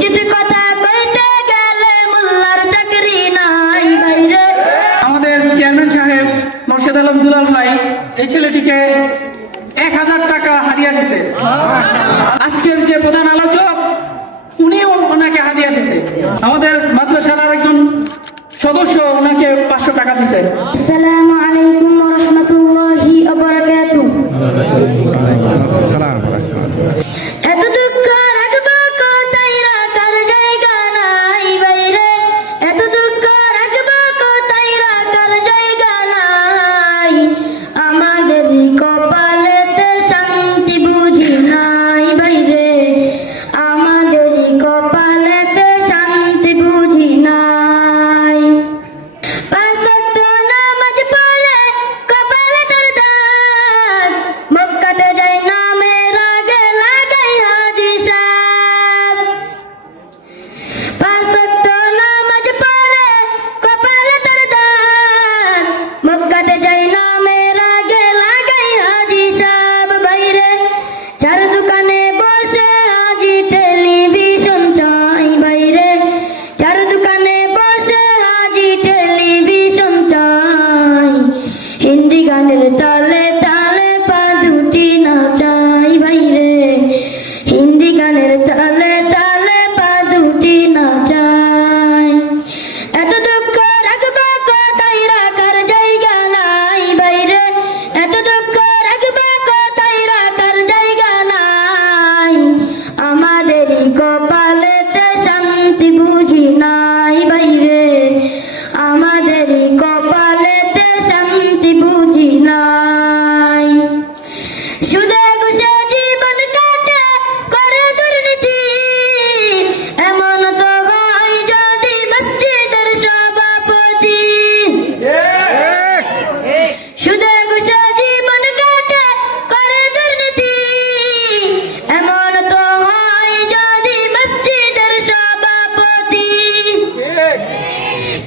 উচিত কথা কইতে গেলে মোল্লার চাকরি নাই বাইরে। আমাদের চেয়ারম্যান সাহেব মোর্শেদ আলম দুলাল ভাই এই ছেলেটিকে এক হাজার টাকা হাদিয়া দিছে। আজকের যে প্রধান আলোচক উনিও ওনাকে হাদিয়া দিছে। আমাদের মাদ্রাসার একজন সদস্য ওনাকে পাঁচশো টাকা দিছে।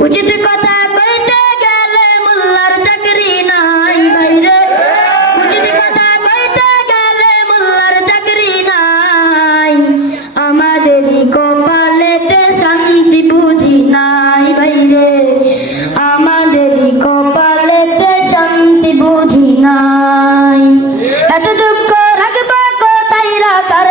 উচিত কথা কইতে গেলে মোল্লার চাকরি নাই বাইরে। উচিত কথা কইতে গেলে মোল্লার চাকরি নাই। আমাদেরই কপালেতে শান্তি বুঝি নাই বাইরে। আমাদেরই কপালেতে শান্তি বুঝি নাই। এত দুঃখ রাখব কোথায় রাখার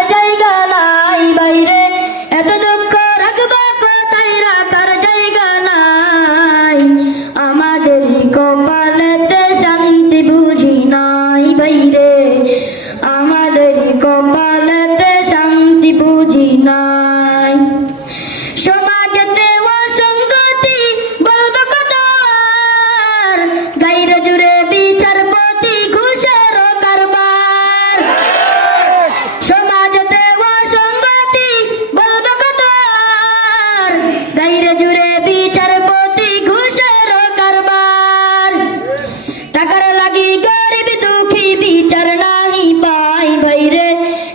বিচার নাহি পাই ভাইরে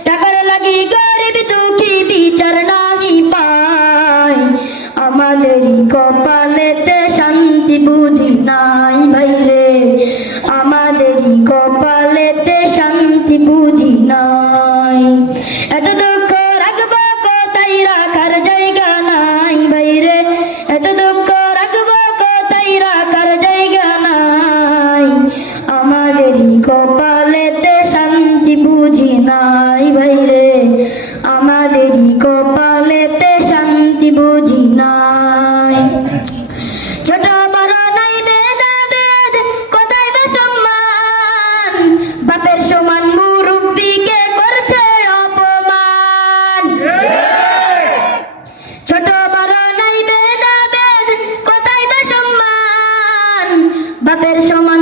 টাকার লাগি গরিব দুঃখী বিচার নাহি পাই। আমাদেরই কপালেতে শান্তি বুঝি নাই ভাইরে আমাদেরই কপালেতে শান্তি বুঝি নাই। ছোট বড় নাই ভেদাভেদ, কোথায় সম্মান? বাপের সমান মুরব্বীকে করছে অপমান। ছোট বড় নাই ভেদাভেদ, কোথায় সম্মান? বাপের সমান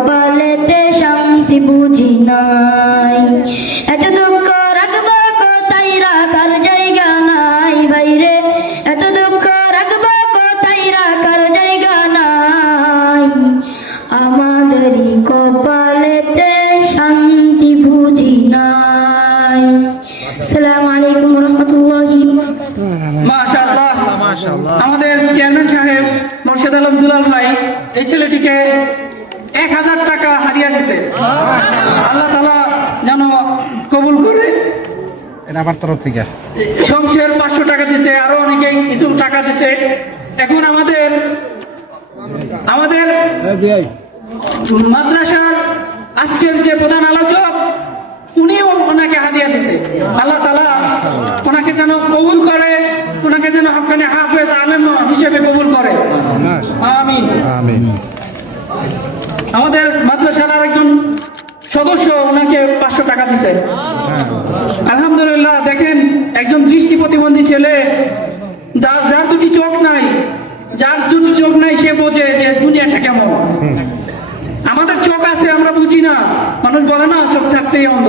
কপালেতে শান্তি বুঝি নাই। এত দুঃখ রাখব কোথায় রাখার জায়গা নাই বাইরে। এত দুঃখ রাখব কোথায় রাখার জায়গা নাই। আমাদেরই কপালেতে শান্তি বুঝি নাই। আসসালামু আলাইকুম রহমতুল্লাহি। মাশাআল্লাহ। আমাদের চেয়ারম্যান সাহেব মোর্শেদ আলম দুলাল ভাই, এই ছেলেটিকে এক হাজার টাকা হারিয়ে দিছে। আল্লাহ তালা যেন কবুল করে। আমার তরফ থেকে। শমশের পাঁচশো টাকা দিছে আরও অনেকেই কিছু টাকা দিছে। এখন আমাদের আমাদের মাদ্রাসার আজকের যে প্রধান আলোচক উনিও ওনাকে হাদিয়া দিছে। আল্লাহ তালা ওনাকে যেন কবুল করে ওনাকে যেন হাফেজ আলেম হিসেবে কবুল করে। আমিন। আমিন। আমাদের মাদ্রাসার আরেকজন সদস্য ওনাকে পাঁচশো টাকা দিছে। আলহামদুলিল্লাহ, দেখেন, একজন দৃষ্টি প্রতিবন্ধী ছেলে, যার দুটি চোখ নাই, যার দুটি চোখ নাই, সে বোঝে যে দুনিয়াটা কেমন। আমাদের চোখ আছে, আমরা বুঝি না। মানুষ বলে না, চোখ থাকতেই অন্ধ।